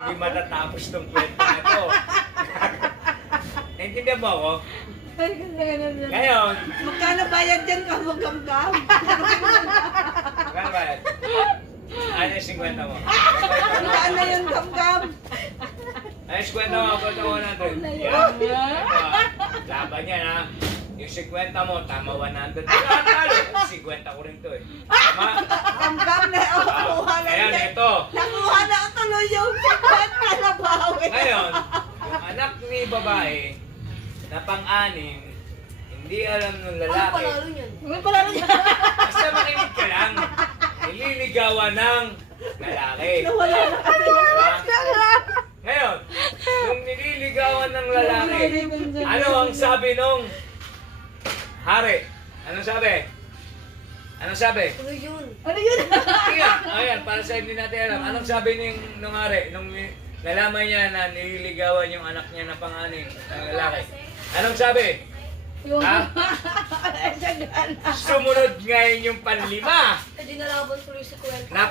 Hindi matatapos tong kwento na to. Naintindihan mo ako? Ngayon, Magkano bayad dyan ka mo gamgam? magkano ba yan? Ano yung 50 mo? Magkano na yung gamgam? Ano yung 50 mo? Pagkata mo natin. Yan. Laban yan ha. Yung 50 mo, tama 100. Talo, 50 ko rin to eh. Tama? Gamgam na ako, nakuha na Ayan, yan. ito. Nakuha na ako tuloy yung 50 na bawi. Ngayon, yung anak ni babae na pang-anim, hindi alam ng lalaki. May panalo niya. Basta makinig ka lang. Nililigawan ng lalaki. Nawala na kasi. Diba? Ngayon, nung nililigawan ng lalaki, ano ang sabi nung hari? Anong sabi? Anong sabi? Ano yun? Ano yun? Tingnan, ayan, para sa hindi natin alam. Anong sabi nung hari? Nung nalaman niya na nililigawan yung anak niya na pang-anim ng lalaki. Anong sabi? Yung... Ha? Sumunod ngayon yung panlima. Hindi nalaban tuloy sa kwento. Na